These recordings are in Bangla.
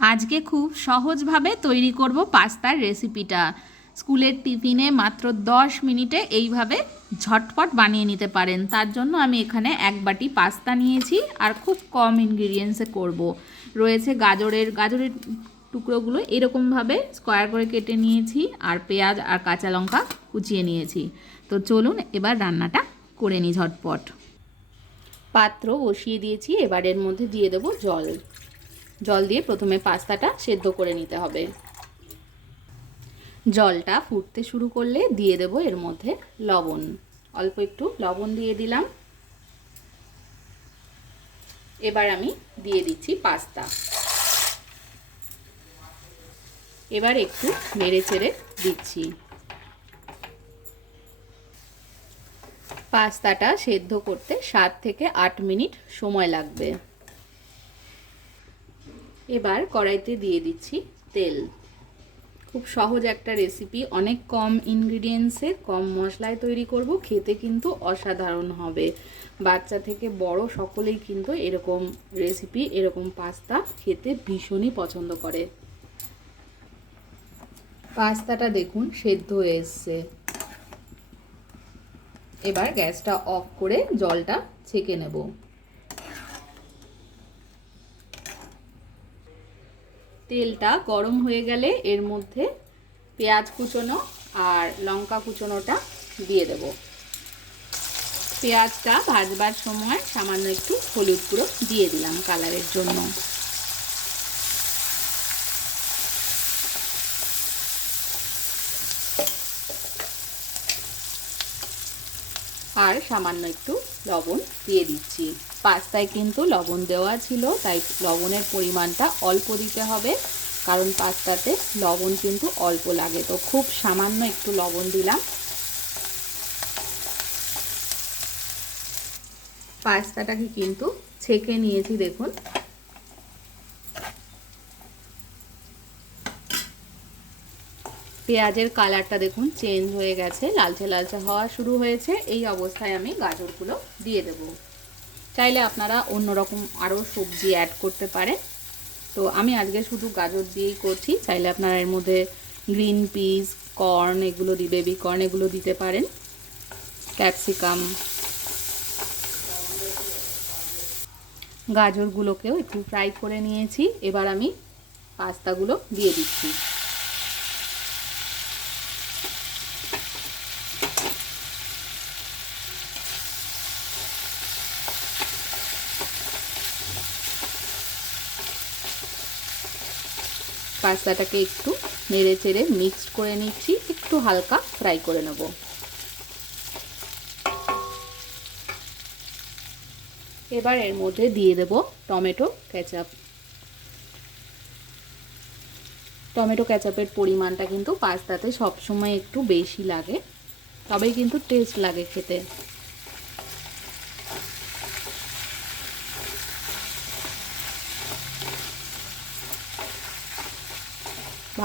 আজকে খুব সহজভাবে তৈরি করব পাস্তার রেসিপিটা। স্কুলের টিফিনে মাত্র 10 মিনিটে এইভাবে ঝটপট বানিয়ে নিতে পারেন। তার জন্য আমি এখানে 1 বাটি পাস্তা নিয়েছি আর খুব কম ইনগ্রিডিয়েন্টসে করব। রয়েছে গাজরের টুকরোগুলো এরকমভাবে স্কোয়ার করে কেটে নিয়েছি, আর পেঁয়াজ আর কাঁচা লঙ্কা কুচিয়ে নিয়েছি। তো চলুন এবার রান্নাটা করে নিই ঝটপট। পাত্র বসিয়ে দিয়েছি, এবার এর মধ্যে দিয়ে দেবো জল দিয়ে প্রথমে পাস্তাটা সেদ্ধ করে নিতে হবে। জলটা ফুটতে শুরু করলে দিয়ে দেব এর মধ্যে লবণ। অল্প একটু লবণ দিয়ে দিলাম। এবার আমি দিয়ে দিচ্ছি পাস্তা। এবার একটু নেড়ে চেড়ে দিচ্ছি। পাস্তাটা সেদ্ধ করতে 7 থেকে 8 মিনিট সময় লাগবে। এবার কড়াইতে দিয়ে দিচ্ছি তেল। খুব সহজ একটা রেসিপি, অনেক কম ইনগ্রিডিয়েন্টসে কম মশলায় তৈরি করব, খেতে কিন্তু অসাধারণ হবে। বাচ্চা থেকে বড় সকলেই কিন্তু এরকম রেসিপি, এরকম পাস্তা খেতে ভীষণই পছন্দ করে। পাস্তাটা দেখুন সেদ্ধ হয়ে এসছে। এবার গ্যাসটা অফ করে জলটা ছেঁকে নেব। তেলটা গরম হয়ে গেলে এর মধ্যে পেঁয়াজ কুচোনো আর লঙ্কা কুচোনোটা দিয়ে দেব। পেঁয়াজটা ভাজবার সময় সামান্য একটু হলুদ গুঁড়ো দিয়ে দিলাম কালারের জন্য। আর সামান্য একটু লবণ দিয়ে দিচ্ছি। পাস্তায় কিন্তু লবণ দেওয়া ছিল, তাই লবণের পরিমাণটা অল্প দিতে হবে, কারণ পাস্তাতে লবণ কিন্তু অল্প লাগে। তো খুব সামান্য একটু লবণ দিলাম। পাস্তাটাকে কিন্তু ছেঁকে নিয়েছি দেখুন। পেঁয়াজের কালারটা দেখুন চেঞ্জ হয়ে গেছে, লালচে লালচে হওয়া শুরু হয়েছে। এই অবস্থায় আমি গাজরগুলো দিয়ে দেব। চাইলে আপনারা অন্যরকম আরও সবজি অ্যাড করতে পারেন, তো আমি আজকে শুধু গাজর দিয়েই করছি। চাইলে আপনারা এর মধ্যে গ্রিন পিস, কর্ন এগুলো বেবি কর্ন এগুলো দিতে পারেন, ক্যাপসিকাম। গাজরগুলোকেও একটু ফ্রাই করে নিয়েছি। এবার আমি পাস্তাগুলো দিয়ে দিচ্ছি। পাস্তাটাকে একটু নেড়ে চেড়ে মিক্সড করে নিচ্ছি, একটু হালকা ফ্রাই করে নেব। এবার এর মধ্যে দিয়ে দেব টমেটো কেচাপ। টমেটো কেচাপের পরিমাণটা কিন্তু পাস্তাতে সবসময় একটু বেশি লাগে, তবেই কিন্তু টেস্ট লাগে খেতে।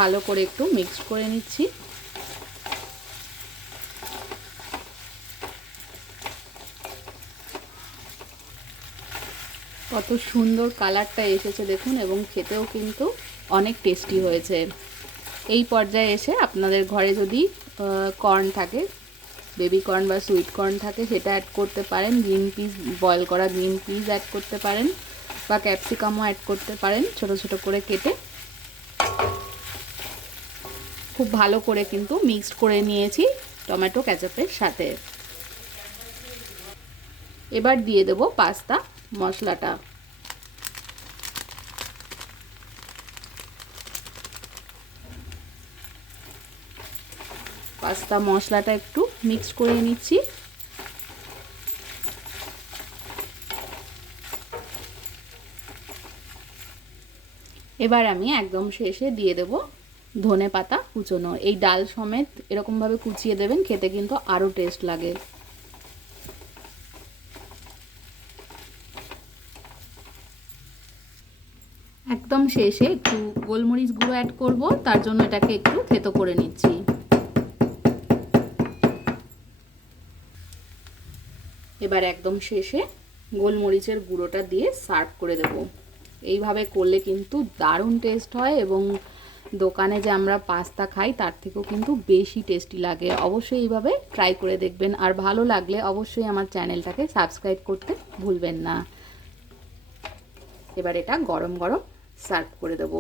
ভালো করে একটু মিক্স করে নিচ্ছি। কত সুন্দর কালারটা এসেছে দেখুন, এবং খেতেও কিন্তু অনেক টেস্টি হয়েছে। এই পর্যায়ে এসে আপনাদের ঘরে যদি কর্ন থাকে, বেবি কর্ন বা সুইট কর্ন থাকে, সেটা অ্যাড করতে পারেন। গ্রিন পিস, বয়েল করা গ্রিন পিস অ্যাড করতে পারেন, বা ক্যাপসিকামও অ্যাড করতে পারেন ছোট ছোট করে কেটে। খুব ভালো করে কিন্তু মিক্সড করে নিয়েছি টমেটো কেচাপের সাথে। এবার দিয়ে দেব পাস্তা মশলাটা। পাস্তা মশলাটা একটু মিক্স করে নিচ্ছি। এবার আমি একদম শেষে দিয়ে দেব ধনে পাতা কুচোনো। এই ডাল সমেত এরকমভাবে কুচিয়ে দেবেন, খেতে কিন্তু আরও টেস্ট লাগে। একদম শেষে একটু গোলমরিচ গুঁড়ো অ্যাড করব, তার জন্য এটাকে একটু থেতো করে নিচ্ছি। এবার একদম শেষে গোলমরিচের গুঁড়োটা দিয়ে সার্ভ করে দেব। এইভাবে করলে কিন্তু দারুণ টেস্ট হয় এবং দোকানে যে আমরা পাস্তা খাই তার থেকেও কিন্তু বেশি টেস্টি লাগে। অবশ্যই এইভাবে ট্রাই করে দেখবেন, আর ভালো লাগলে অবশ্যই আমার চ্যানেলটাকে সাবস্ক্রাইব করতে ভুলবেন না। এবার এটা গরম গরম সার্ভ করে দেবো।